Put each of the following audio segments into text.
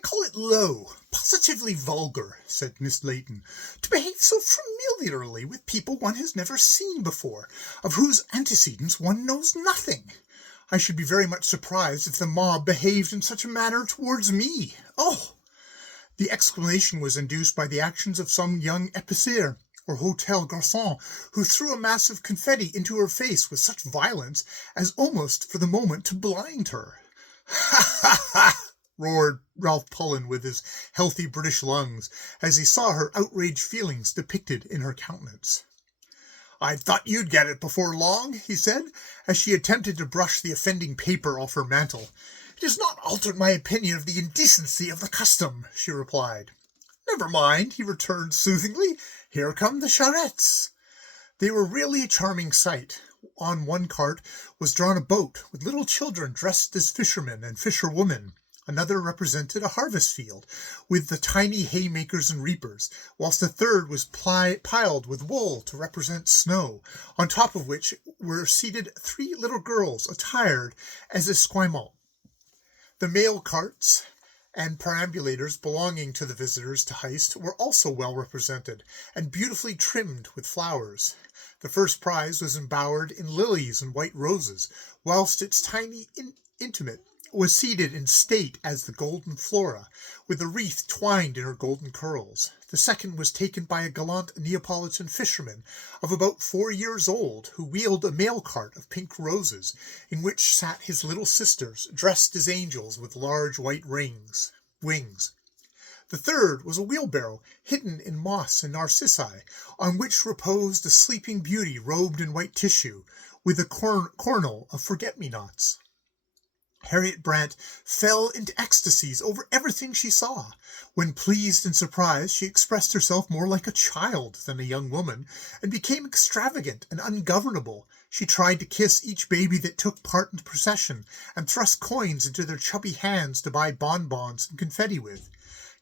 call it low, positively vulgar, said Miss Layton, to behave so familiarly with people one has never seen before, of whose antecedents one knows nothing. I should be very much surprised if the mob behaved in such a manner towards me. Oh!" The exclamation was induced by the actions of some young épicier, or hotel garçon, who threw a mass of confetti into her face with such violence as almost for the moment to blind her. "Ha, ha, ha!" roared Ralph Pullen with his healthy British lungs, as he saw her outraged feelings depicted in her countenance. "I thought you'd get it before long," he said, as she attempted to brush the offending paper off her mantle. "It has not altered my opinion of the indecency of the custom," she replied. "Never mind," he returned soothingly. "Here come the charrettes." They were really a charming sight. On one cart was drawn a boat, with little children dressed as fishermen and fisherwomen. Another represented a harvest field, with the tiny haymakers and reapers, whilst a third was piled with wool to represent snow, on top of which were seated 3 little girls attired as Esquimaux. The mail carts and perambulators belonging to the visitors to Heist were also well represented, and beautifully trimmed with flowers. The first prize was embowered in lilies and white roses, whilst its tiny intimate was seated in state as the golden Flora, with a wreath twined in her golden curls. The second was taken by a gallant Neapolitan fisherman of about 4 years old, who wheeled a mail cart of pink roses, in which sat his little sisters, dressed as angels with large white wings. The third was a wheelbarrow, hidden in moss and narcissi, on which reposed a sleeping beauty robed in white tissue, with a cornel of forget-me-nots. Harriet Brant fell into ecstasies over everything she saw. When pleased and surprised, she expressed herself more like a child than a young woman, and became extravagant and ungovernable. She tried to kiss each baby that took part in the procession, and thrust coins into their chubby hands to buy bonbons and confetti with.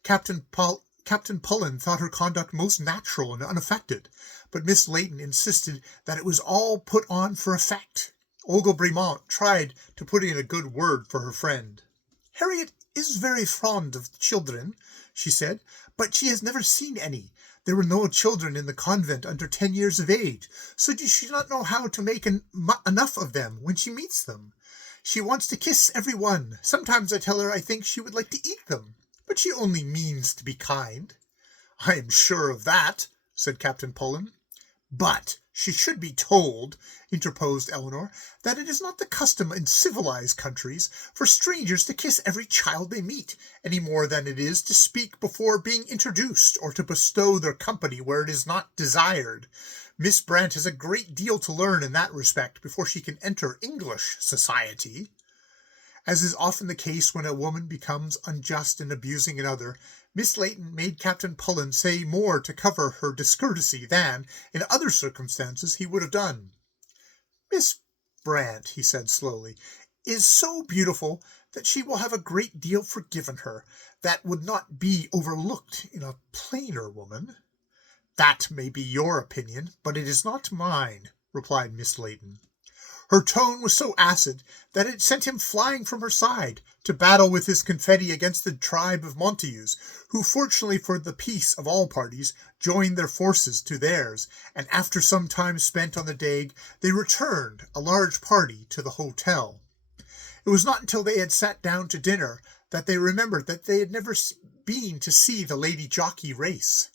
Captain Pullen thought her conduct most natural and unaffected, but Miss Layton insisted that it was all put on for effect. Olga Bremont tried to put in a good word for her friend. "Harriet is very fond of children," she said, "but she has never seen any. There were no children in the convent under 10 years of age, so she does not know how to make enough of them when she meets them. She wants to kiss every one. Sometimes I tell her I think she would like to eat them, but she only means to be kind." "I am sure of that," said Captain Pullen. "But she should be told," interposed Eleanor, "that it is not the custom in civilized countries for strangers to kiss every child they meet, any more than it is to speak before being introduced, or to bestow their company where it is not desired. Miss Brant has a great deal to learn in that respect before she can enter English society." As is often the case when a woman becomes unjust in abusing another, Miss Layton made Captain Pullen say more to cover her discourtesy than, in other circumstances, he would have done. "Miss Brant," he said slowly, "is so beautiful that she will have a great deal forgiven her that would not be overlooked in a plainer woman." "That may be your opinion, but it is not mine," replied Miss Layton. Her tone was so acid that it sent him flying from her side, to battle with his confetti against the tribe of Montagues, who, fortunately for the peace of all parties, joined their forces to theirs, and after some time spent on the Dague, they returned, a large party, to the hotel. It was not until they had sat down to dinner that they remembered that they had never been to see the Lady Jockey race.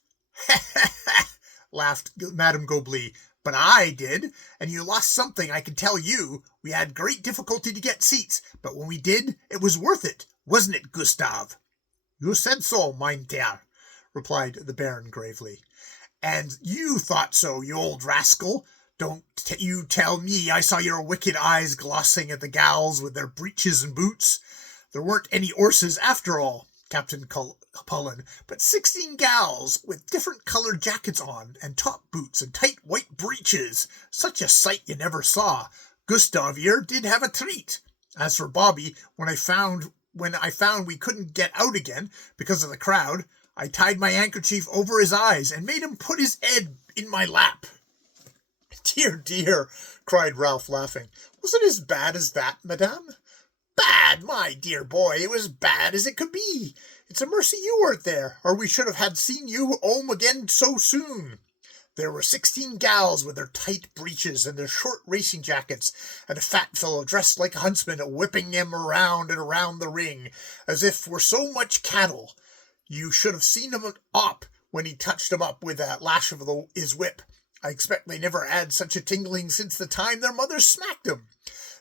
"Ha, ha, ha!" laughed Madame Goblet. "But I did, and you lost something, I can tell you. We had great difficulty to get seats, but when we did, it was worth it. Wasn't it, Gustave?" "You said so, mein Herr," replied the Baron gravely. "And you thought so, you old rascal. Don't you tell me I saw your wicked eyes glossing at the gals with their breeches and boots. There weren't any 'orses after all, Captain Pullen, but 16 gals with different coloured jackets on, and top boots and tight white breeches. Such a sight you never saw. Gustave here did have a treat. As for Bobby, when I found we couldn't get out again because of the crowd, I tied my handkerchief over his eyes and made him put his head in my lap." "Dear, dear," cried Ralph, laughing. "Was it as bad as that, madame?" Bad, my dear boy, it was bad as it could be. It's a mercy you weren't there, or we should have had seen you home again so soon. There were 16 gals with their tight breeches and their short racing jackets, and a fat fellow dressed like a huntsman whipping them around and around the ring, as if were so much cattle. You should have seen him op when he touched 'em up with that lash of his whip. I expect they never had such a tingling since the time their mothers smacked 'em.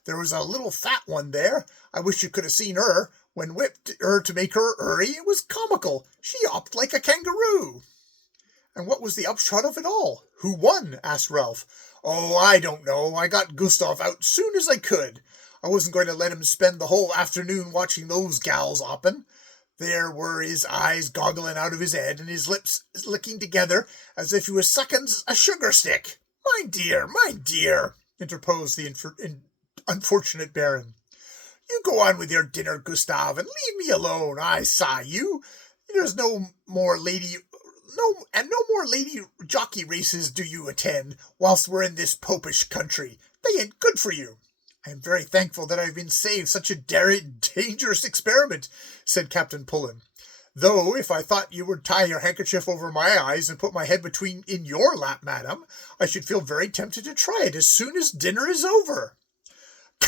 There was a little fat one there. I wish you could have seen her. When whipped her to make her hurry, it was comical. She hopped like a kangaroo. And what was the upshot of it all? Who won? Asked Ralph. Oh, I don't know. I got Gustav out soon as I could. I wasn't going to let him spend the whole afternoon watching those gals hoppin'. There were his eyes goggling out of his head and his lips licking together as if he was sucking a sugar stick. My dear, interposed the unfortunate Baron. You go on with your dinner, Gustav, and leave me alone. I saw you. There's no more lady jockey races do you attend whilst we're in this popish country. They ain't good for you. I am very thankful that I've been saved such a dangerous experiment, said Captain Pullen. Though, if I thought you would tie your handkerchief over my eyes and put my head in your lap, madam, I should feel very tempted to try it as soon as dinner is over.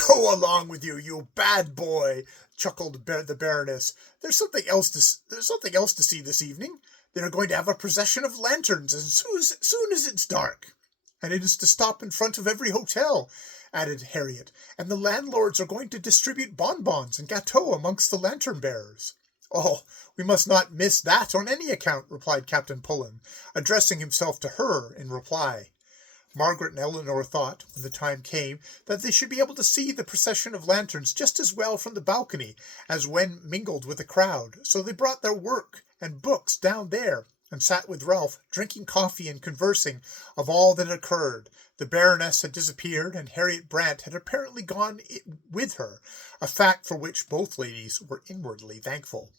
Go along with you, you bad boy, chuckled the Baroness. There's something else to see this evening. They are going to have a procession of lanterns as soon as it's dark. And it is to stop in front of every hotel, added Harriet, and the landlords are going to distribute bonbons and gâteaux amongst the lantern-bearers. Oh, we must not miss that on any account, replied Captain Pullen, addressing himself to her in reply. Margaret and Eleanor thought, when the time came, that they should be able to see the procession of lanterns just as well from the balcony as when mingled with the crowd, so they brought their work and books down there, and sat with Ralph, drinking coffee and conversing of all that had occurred. The Baroness had disappeared, and Harriet Brant had apparently gone with her, a fact for which both ladies were inwardly thankful.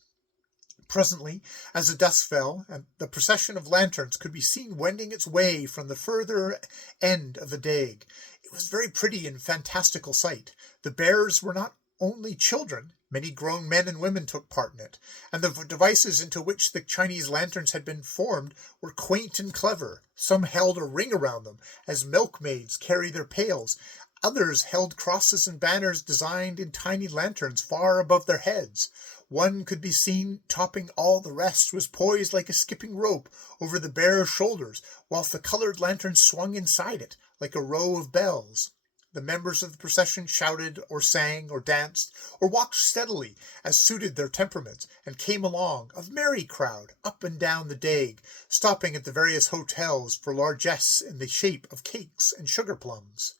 Presently, as the dusk fell, and the procession of lanterns could be seen wending its way from the further end of the Dague. It was a very pretty and fantastical sight. The bearers were not only children. Many grown men and women took part in it, and the devices into which the Chinese lanterns had been formed were quaint and clever. Some held a ring around them, as milkmaids carry their pails. Others held crosses and banners designed in tiny lanterns far above their heads. One could be seen topping all the rest, was poised like a skipping rope over the bearer's shoulders, whilst the coloured lantern swung inside it, like a row of bells. The members of the procession shouted, or sang, or danced, or walked steadily, as suited their temperaments, and came along, a merry crowd, up and down the Dague, stopping at the various hotels for largesse in the shape of cakes and sugar plums.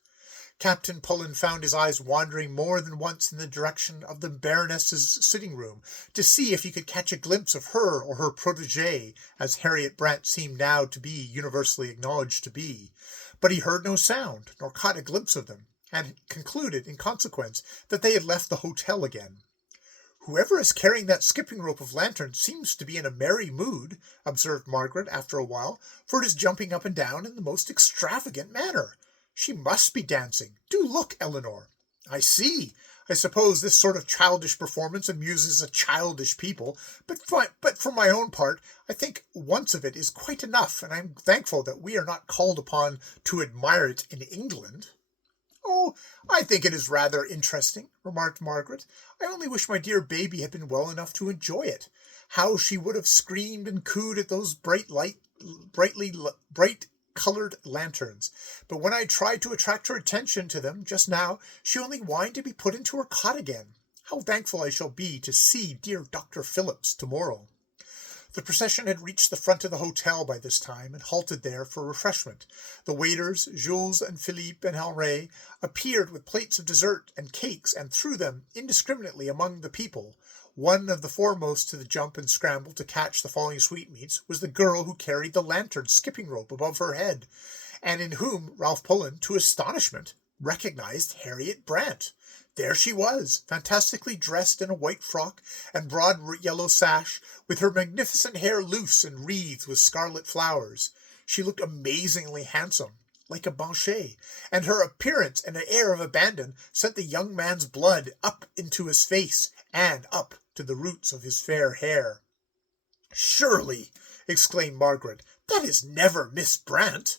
Captain Pullen found his eyes wandering more than once in the direction of the Baroness's sitting-room, to see if he could catch a glimpse of her or her protégée, as Harriet Brant seemed now to be universally acknowledged to be. But he heard no sound, nor caught a glimpse of them, and concluded, in consequence, that they had left the hotel again. Whoever is carrying that skipping rope of lanterns seems to be in a merry mood, observed Margaret after a while, for it is jumping up and down in the most extravagant manner. She must be dancing. Do look, Eleanor. I see. I suppose this sort of childish performance amuses a childish people, but for my own part, I think once of it is quite enough, and I am thankful that we are not called upon to admire it in England. Oh, I think it is rather interesting, remarked Margaret. I only wish my dear baby had been well enough to enjoy it. How she would have screamed and cooed at those bright coloured lanterns, but when I tried to attract her attention to them just now, she only whined to be put into her cot again. How thankful I shall be to see dear Dr. Phillips tomorrow. The procession had reached the front of the hotel by this time, and halted there for refreshment. The waiters, Jules and Philippe and Henri, appeared with plates of dessert and cakes, and threw them indiscriminately among the people. One of the foremost to the jump and scramble to catch the falling sweetmeats was the girl who carried the lantern skipping rope above her head, and in whom Ralph Pullen, to astonishment, recognized Harriet Brant. There she was, fantastically dressed in a white frock and broad yellow sash, with her magnificent hair loose and wreathed with scarlet flowers. She looked amazingly handsome. like a banshee, and her appearance and an air of abandon sent the young man's blood up into his face and up to the roots of his fair hair. "Surely," exclaimed Margaret, "that is never Miss Brant."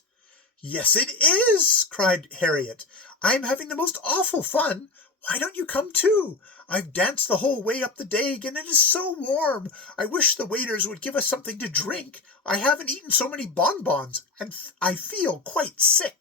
"Yes, it is," cried Harriet. "I'm having the most awful fun. Why don't you come too? I've danced the whole way up the Dagg, and it is so warm. I wish the waiters would give us something to drink. I haven't eaten so many bonbons, and I feel quite sick."